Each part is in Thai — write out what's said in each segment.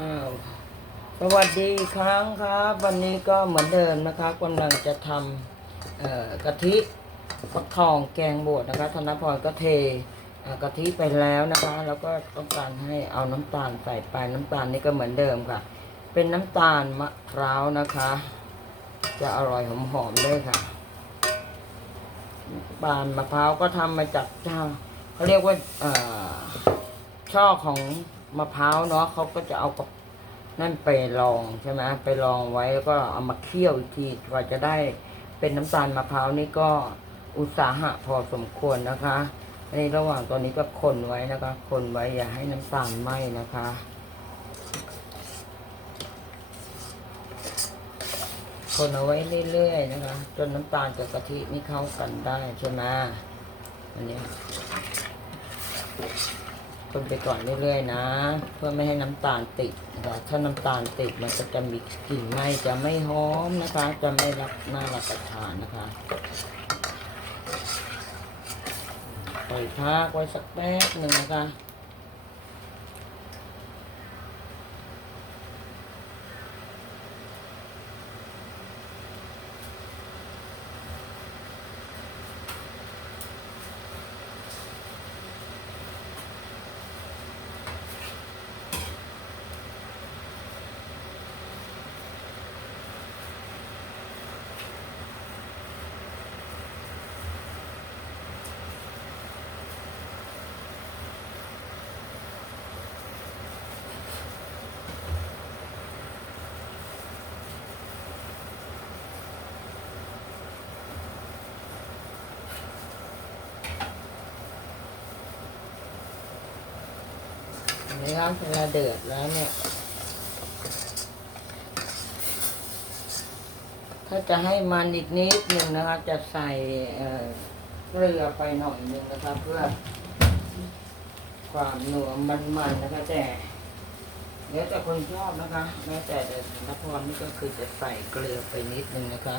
อ้าวสวัสดีครั้งครับ วันนี้ก็เหมือนเดิมนะคะกำลังจะทำกะทิฟักทองแกงบวชนะคะธนพรก็เทกะทิไปแล้วนะคะ แล้วก็ต้องการให้เอาน้ำตาลใส่ไปน้ำตาลนี่ก็เหมือนเดิมค่ะ เป็นน้ำตาลมะพร้าวนะคะ จะอร่อยหอมๆเลยค่ะน้ำตาลมะพร้าวก็ทำมาจากเจ้าเขาเรียกว่าช่อของ มะพร้าวเนาะเขาก็จะเอากับนั่นไปลองใช่ไหมไปลองไว้แล้วก็เอามาเคี่ยวอีกทีกว่าจะได้เป็นน้ำตาลมะพร้าวนี่ก็อุตสาหะพอสมควรนะคะในระหว่างตอนนี้ก็คนไว้นะคะ คนไว้อย่าให้น้ำตาลไหม้นะคะ คนเอาไว้เรื่อยๆนะคะ จนน้ำตาลกับกะทินี่เข้ากันได้ใช่ไหมอันนี้ คนไปก่อนเรื่อยๆนะ เพื่อไม่ให้น้ำตาลติดนะคะถ้าน้ำตาลติดมันก็จะมีกลิ่นไหม้จะไม่หอมนะคะ จะไม่รับน่ารับประทานนะคะปล่อยพักไว้สักแป๊บหนึ่งนะคะ นนี้ครับเวลาเดือดแล้วเนี่ย ถ้าจะให้มันอีกนิดหนึ่งนะคะจะใส่เกลือไปหน่อยหนึ่งนะคะเพื่อความหนัวมันๆนะคะแต่เดี๋ยวแต่คนชอบนะคะแม้แต่แต่นพรนี่ก็คือจะใส่เกลือไปนิดนึงนะคะ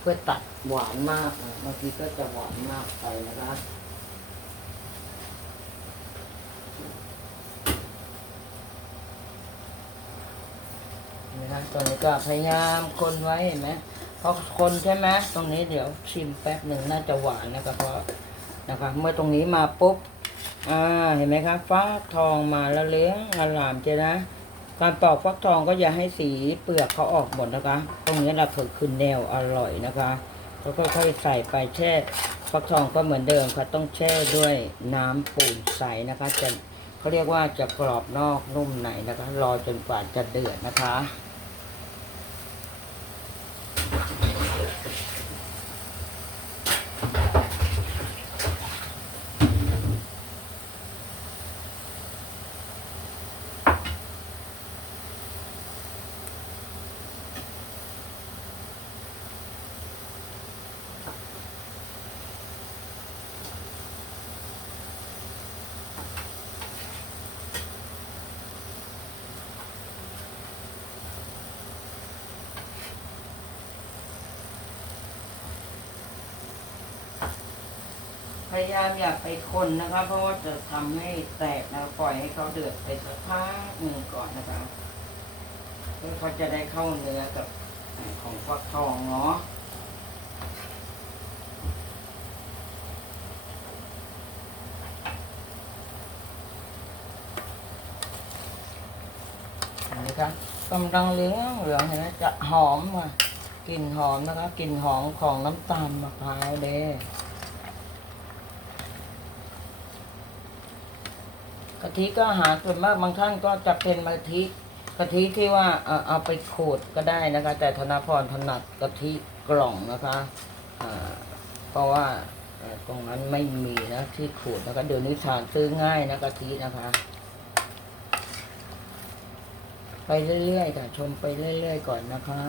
เพื่อตัดหวานมากบางทีก็จะหวานมากไปนะคะ นะคะ ตอนนี้ก็พยายามคนไว้เห็นไหมพอคนใช่ไหมตรงนี้เดี๋ยวชิมแป๊บหนึ่งน่าจะหวานนะคะเพราะนะคะเมื่อตรงนี้มาปุ๊บอ่าเห็นไหมคะฟักทองมาแล้วเลี้ยงอลามเจนะ การปอกฟักทองก็อย่าให้สีเปลือกเขาออกหมดนะคะ ตรงนี้เราคือคือแนวอร่อยนะคะแล้วก็ค่อยๆใส่ไปแช่ฟักทองก็เหมือนเดิมค่ะต้องแช่ด้วยน้ำปูนใสนะคะจะเขาเรียกว่าจะกรอบนอกนุ่มในนะคะ รอจนกว่าจะเดือดนะคะ พยายามอย่าไปคนนะคะ เพราะว่าจะทำให้แตกนะปล่อยให้เขาเดือดไปสักพักหนึ่งก่อนนะคะเพื่อเขาจะได้เข้าเนื้อกับของฟักทองเนาะนไหมคะกำลังเหลืองเหลืองเห็นไหมจะหอมว่ะกลิ่นหอมนะคะกลิ่นหอมของน้ำตาลมะพร้าวเด้ กะทิก็อาหารส่วนมากบางท่านก็จะเป็นกะทิกะทิที่ว่าเอ่อเอาไปขูดก็ได้นะคะ แต่ธนาพรถนัดกะทิกล่องนะคะอ่าเพราะว่าตรงนั้นไม่มีนะที่ขูดนะคะเดี๋ยวนี้ทานซื้อง่ายนะกะทินะคะ ไปเรื่อยๆค่ะชมไปเรื่อย ๆ ก่อนนะคะ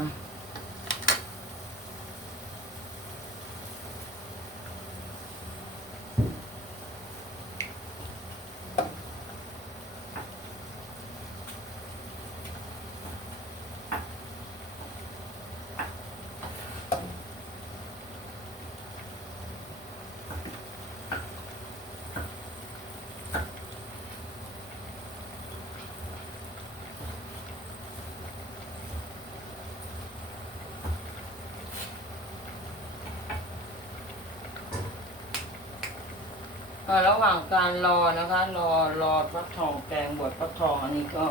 ระหว่างการรอนะคะ รอรอฟักทองแกงบดฟักทองอันนี้ก็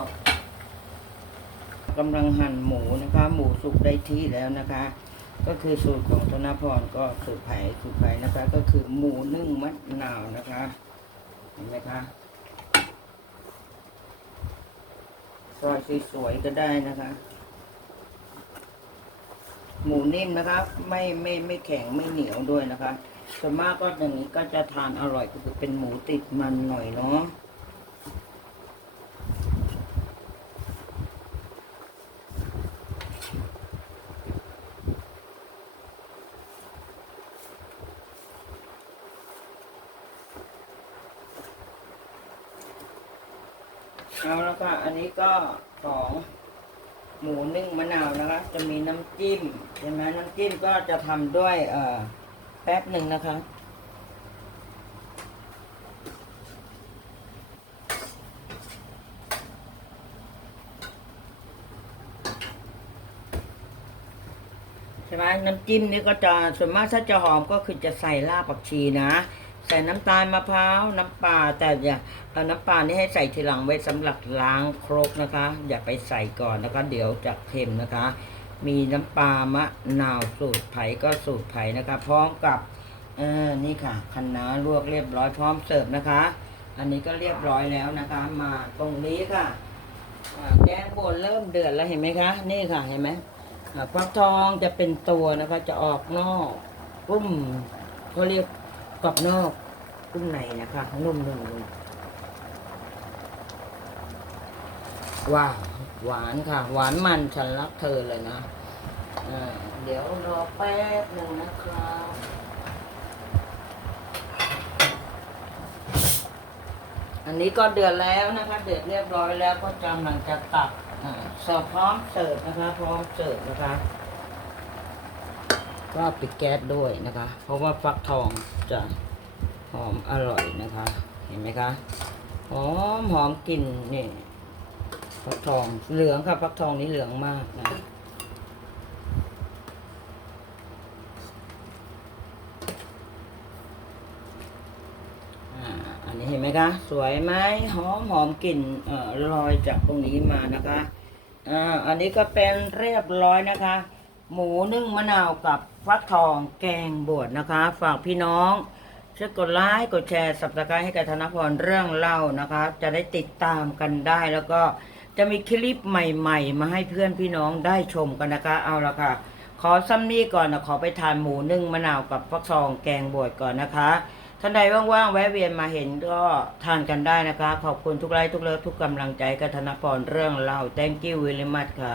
กำลังหั่นหมูนะคะ หมูสุกได้ที่แล้วนะคะ ก็คือสูตรของธนพรก็สูตรไผ่สูตรไผ่นะคะ ก็คือหมูนึ่งมะนาวนะคะเห็นไหมคะซอยสวยๆก็ได้นะคะ หมูนิ่มนะคะ ไม่ไม่ไม่แข็งไม่เหนียวด้วยนะคะ ส่วนมากก็อย่างนี้ก็จะทานอร่อยก็คือเป็นหมูติดมันหน่อยเนาะเอาแล้วค่ะ อันนี้ก็ของหมูนึ่งมะนาวนะคะ จะมีน้ำจิ้มใช่ไหมน้ำจิ้มก็จะทำด้วย เอ่อ แป๊บหนึ่งนะคะ ใช่ไหมน้ำจิ้มนี่ก็จะส่วนมากถ้าจะหอมก็คือจะใส่รากผักชีนะ ใส่น้ำตาลมะพร้าวน้ำปลาแต่อย่าเอาน้ำปลานี่ให้ใส่ทีหลังไว้สำหรับล้างครกนะคะ อย่าไปใส่ก่อนนะคะ เดี๋ยวจะเค็มนะคะ มีน้ำปลามะนาวสูตรไผ่ก็สูตรไผ่นะคะ พร้อมกับเออนี่ค่ะคะน้าลวกเรียบร้อยพร้อมเสิร์ฟนะคะ อันนี้ก็เรียบร้อยแล้วนะคะ มาตรงนี้ค่ะแกงบนเริ่มเดือดแล้วเห็นไหมคะ นี่ค่ะเห็นไหมฟักทองจะเป็นตัวนะคะจะออกนอกกุ้มเขาเรียกกรอบนอกกุ้มในนะคะนุ่มๆว้าว หวานค่ะ หวานมันฉันรักเธอเลยนะเดี๋ยวรอแป๊บหนึ่งนะครับอันนี้ก็เดือดแล้วนะคะ เดือดเรียบร้อยแล้วก็กำลังจะตักสิร์ฟพร้อมเสิร์ฟนะคะ พร้อมเสิร์ฟนะคะ ก็ปิดแก๊สด้วยนะคะ เพราะว่าฟักทองจะหอมอร่อยนะคะ เห็นไหมคะหอมหอมกลิ่นนี่ ฟักทองเหลืองค่ะฟักทองนี้เหลืองมากนะอ่าอันนี้เห็นไหมคะ สวยไหมหอมหอมกลิ่นเอ่อลอยจากตรงนี้มานะคะอ่าอันนี้ก็เป็นเรียบร้อยนะคะ หมูนึ่งมะนาวกับฟักทองแกงบวชนะคะ ฝากพี่น้องช่วยกดไลค์กดแชร์สับสกายให้กับธนพรเรื่องเล่านะคะ จะได้ติดตามกันได้แล้วก็ จะมีคลิปใหม่ๆ มาให้เพื่อนพี่น้องได้ชมกันนะคะ เอาละค่ะ ขอซ้ำนี้ก่อนนะขอไปทานหมูนึ่งมะนาวกับฟักทองแกงบวชก่อนนะคะท่านใดว่างๆแวะเวียนมาเห็นก็ทานกันได้นะคะ ขอบคุณทุกไลค์ทุกเลิฟทุกกำลังใจกับธนพรเรื่องเล่า thank you very much ค่ะ